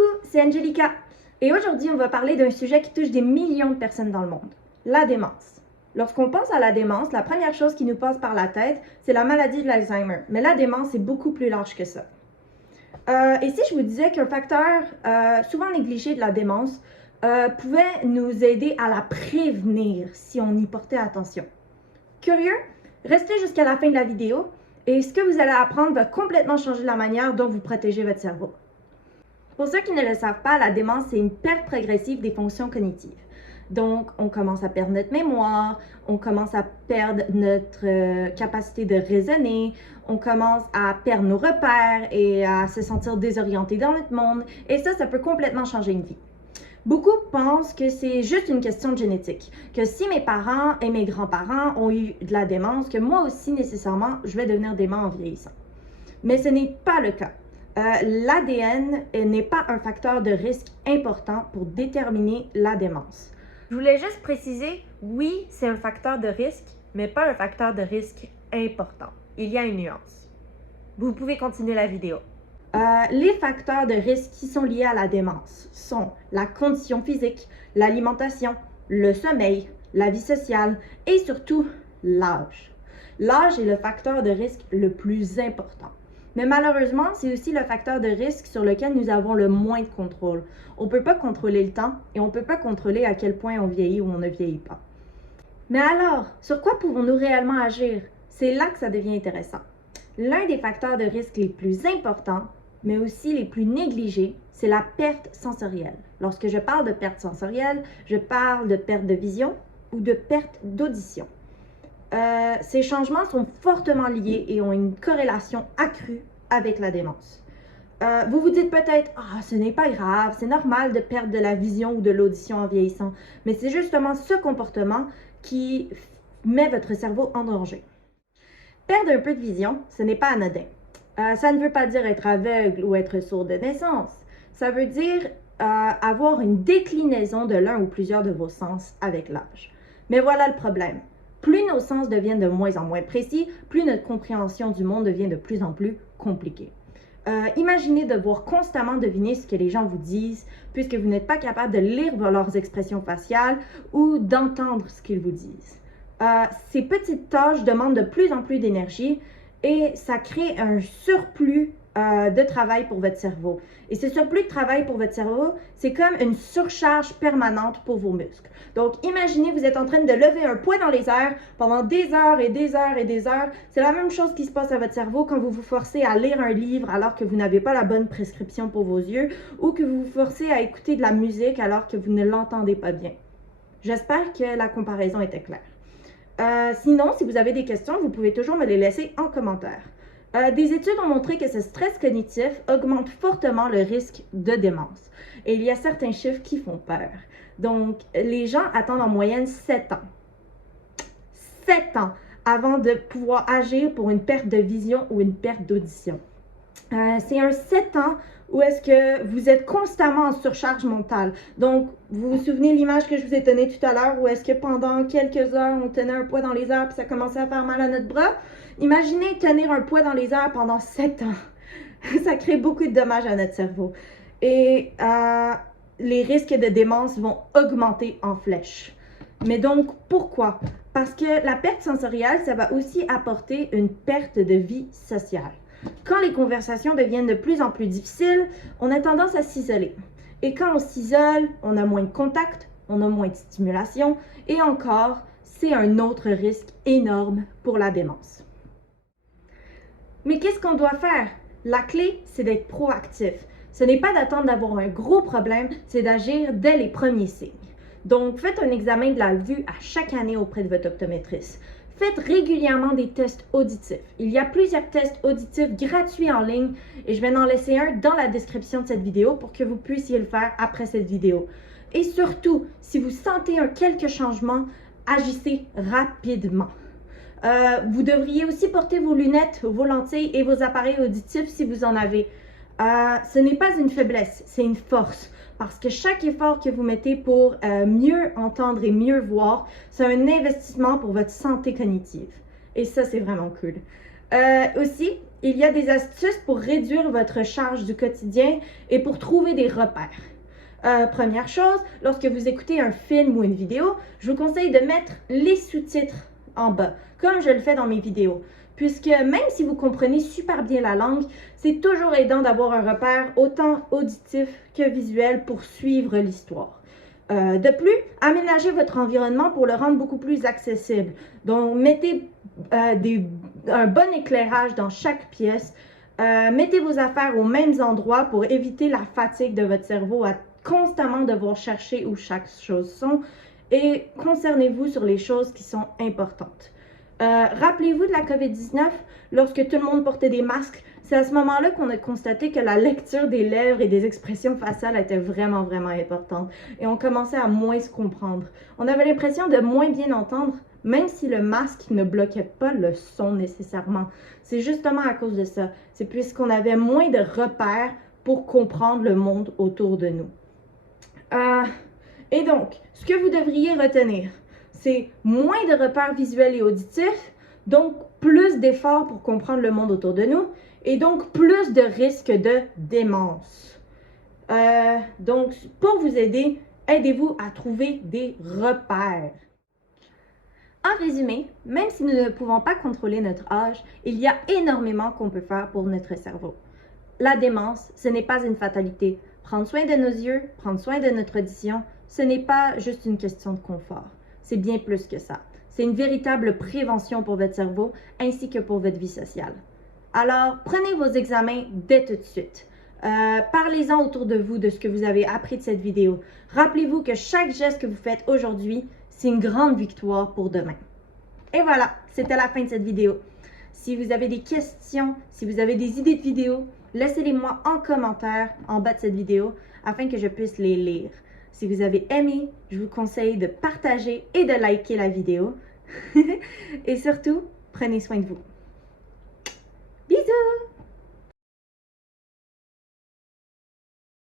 Coucou, c'est Angelica et aujourd'hui on va parler d'un sujet qui touche des millions de personnes dans le monde, la démence. Lorsqu'on pense à la démence, la première chose qui nous passe par la tête, c'est la maladie de l'Alzheimer, mais la démence est beaucoup plus large que ça. Et si je vous disais qu'un facteur souvent négligé de la démence pouvait nous aider à la prévenir si on y portait attention? Curieux? Restez jusqu'à la fin de la vidéo et ce que vous allez apprendre va complètement changer la manière dont vous protégez votre cerveau. Pour ceux qui ne le savent pas, la démence, c'est une perte progressive des fonctions cognitives. Donc, on commence à perdre notre mémoire, on commence à perdre notre capacité de raisonner, on commence à perdre nos repères et à se sentir désorienté dans notre monde. Et ça peut complètement changer une vie. Beaucoup pensent que c'est juste une question de génétique, que si mes parents et mes grands-parents ont eu de la démence, que moi aussi nécessairement, je vais devenir dément en vieillissant. Mais ce n'est pas le cas. L'ADN n'est pas un facteur de risque important pour déterminer la démence. Je voulais juste préciser, oui, c'est un facteur de risque, mais pas un facteur de risque important. Il y a une nuance. Vous pouvez continuer la vidéo. Les facteurs de risque qui sont liés à la démence sont la condition physique, l'alimentation, le sommeil, la vie sociale et surtout l'âge. L'âge est le facteur de risque le plus important. Mais malheureusement, c'est aussi le facteur de risque sur lequel nous avons le moins de contrôle. On ne peut pas contrôler le temps et on ne peut pas contrôler à quel point on vieillit ou on ne vieillit pas. Mais alors, sur quoi pouvons-nous réellement agir? C'est là que ça devient intéressant. L'un des facteurs de risque les plus importants, mais aussi les plus négligés, c'est la perte sensorielle. Lorsque je parle de perte sensorielle, je parle de perte de vision ou de perte d'audition. Ces changements sont fortement liés et ont une corrélation accrue avec la démence. Vous vous dites peut-être « Ah, ce n'est pas grave, c'est normal de perdre de la vision ou de l'audition en vieillissant. » Mais c'est justement ce comportement qui met votre cerveau en danger. Perdre un peu de vision, ce n'est pas anodin. Ça ne veut pas dire être aveugle ou être sourd de naissance. Ça veut dire avoir une déclinaison de l'un ou plusieurs de vos sens avec l'âge. Mais voilà le problème. Plus nos sens deviennent de moins en moins précis, plus notre compréhension du monde devient de plus en plus compliquée. Imaginez devoir constamment deviner ce que les gens vous disent, puisque vous n'êtes pas capable de lire leurs expressions faciales ou d'entendre ce qu'ils vous disent. Ces petites tâches demandent de plus en plus d'énergie et ça crée un surplus de travail pour votre cerveau. Et ce surplus de travail pour votre cerveau, c'est comme une surcharge permanente pour vos muscles. Donc, imaginez, vous êtes en train de lever un poids dans les airs pendant des heures et des heures et des heures. C'est la même chose qui se passe à votre cerveau quand vous vous forcez à lire un livre alors que vous n'avez pas la bonne prescription pour vos yeux ou que vous vous forcez à écouter de la musique alors que vous ne l'entendez pas bien. J'espère que la comparaison était claire. Sinon, si vous avez des questions, vous pouvez toujours me les laisser en commentaire. Des études ont montré que ce stress cognitif augmente fortement le risque de démence. Et il y a certains chiffres qui font peur. Donc, les gens attendent en moyenne 7 ans. 7 ans avant de pouvoir agir pour une perte de vision ou une perte d'audition. C'est un 7 ans où est-ce que vous êtes constamment en surcharge mentale. Donc, vous vous souvenez l'image que je vous ai donnée tout à l'heure où est-ce que pendant quelques heures, on tenait un poids dans les airs puis ça commençait à faire mal à notre bras? Imaginez tenir un poids dans les airs pendant 7 ans. Ça crée beaucoup de dommages à notre cerveau. Et les risques de démence vont augmenter en flèche. Mais donc, pourquoi? Parce que la perte sensorielle, ça va aussi apporter une perte de vie sociale. Quand les conversations deviennent de plus en plus difficiles, on a tendance à s'isoler. Et quand on s'isole, on a moins de contact, on a moins de stimulation et encore, c'est un autre risque énorme pour la démence. Mais qu'est-ce qu'on doit faire? La clé, c'est d'être proactif. Ce n'est pas d'attendre d'avoir un gros problème, c'est d'agir dès les premiers signes. Donc, faites un examen de la vue à chaque année auprès de votre optométriste. Faites régulièrement des tests auditifs. Il y a plusieurs tests auditifs gratuits en ligne et je vais en laisser un dans la description de cette vidéo pour que vous puissiez le faire après cette vidéo. Et surtout, si vous sentez quelques changements, agissez rapidement. Vous devriez aussi porter vos lunettes, vos lentilles et vos appareils auditifs si vous en avez. Ce n'est pas une faiblesse, c'est une force. Parce que chaque effort que vous mettez pour mieux entendre et mieux voir, c'est un investissement pour votre santé cognitive. Et ça, c'est vraiment cool. Aussi, il y a des astuces pour réduire votre charge du quotidien et pour trouver des repères. Première chose, lorsque vous écoutez un film ou une vidéo, je vous conseille de mettre les sous-titres en bas, comme je le fais dans mes vidéos. Puisque même si vous comprenez super bien la langue, c'est toujours aidant d'avoir un repère autant auditif que visuel pour suivre l'histoire. De plus, aménagez votre environnement pour le rendre beaucoup plus accessible. Donc, mettez un bon éclairage dans chaque pièce. Mettez vos affaires aux mêmes endroits pour éviter la fatigue de votre cerveau à constamment devoir chercher où chaque chose sont. Et concernez-vous sur les choses qui sont importantes. Rappelez-vous de la COVID-19, lorsque tout le monde portait des masques, c'est à ce moment-là qu'on a constaté que la lecture des lèvres et des expressions faciales était vraiment, vraiment importante. Et on commençait à moins se comprendre. On avait l'impression de moins bien entendre, même si le masque ne bloquait pas le son nécessairement. C'est justement à cause de ça. C'est puisqu'on avait moins de repères pour comprendre le monde autour de nous. Et donc, ce que vous devriez retenir, c'est moins de repères visuels et auditifs, donc plus d'efforts pour comprendre le monde autour de nous, et donc plus de risques de démence. Donc, pour vous aider, aidez-vous à trouver des repères. En résumé, même si nous ne pouvons pas contrôler notre âge, il y a énormément qu'on peut faire pour notre cerveau. La démence, ce n'est pas une fatalité. Prendre soin de nos yeux, prendre soin de notre audition, ce n'est pas juste une question de confort. C'est bien plus que ça. C'est une véritable prévention pour votre cerveau ainsi que pour votre vie sociale. Alors, prenez vos examens dès tout de suite. Parlez-en autour de vous de ce que vous avez appris de cette vidéo. Rappelez-vous que chaque geste que vous faites aujourd'hui, c'est une grande victoire pour demain. Et voilà, c'était la fin de cette vidéo. Si vous avez des questions, si vous avez des idées de vidéos, laissez-les-moi en commentaire en bas de cette vidéo afin que je puisse les lire. Si vous avez aimé, je vous conseille de partager et de liker la vidéo. Et surtout, prenez soin de vous.